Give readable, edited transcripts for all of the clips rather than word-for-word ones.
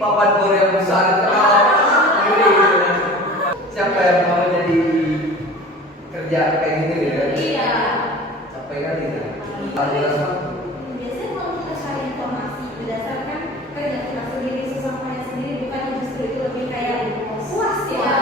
papan bor yang besar itu ngeri gitu kan. Siapa yang mau jadi kerja kayak gitu ya? Iya. Capek kan gitu. Biasanya kalau kita cari informasi berdasarkan kerja kita sendiri, sesamanya sendiri, bukan justru itu lebih kayak puas ya.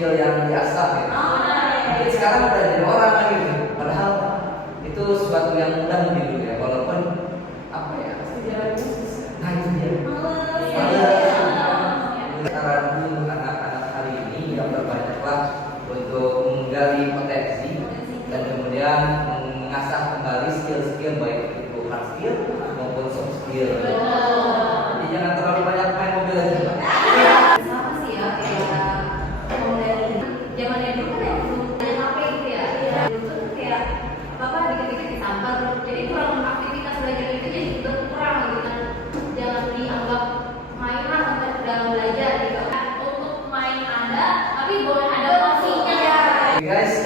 Yang biasa ya. Tapi sekarang udah jadi orang lagi gitu. Padahal itu sesuatu yang mudah dulu ya, walaupun apa ya? Nah itu dia. Saran untuk anak-anak hari ini yang berbanyaklah untuk menggali potensi dan kemudian mengasah kembali skill-skill baik itu hard skill maupun soft skill. Jadi jangan terlalu banyak main mobil aja. Zamannya dulu kan ya HP gitu ya. Dulu tuh kayak apa-apa dikit-dikit disambar, jadi kurang aktivitas belajar itu jadi juga kurang gitu kan. Jangan dianggap mainan untuk dalam belajar gitu kan. Untuk main ada, tapi boleh ada porsinya. Guys,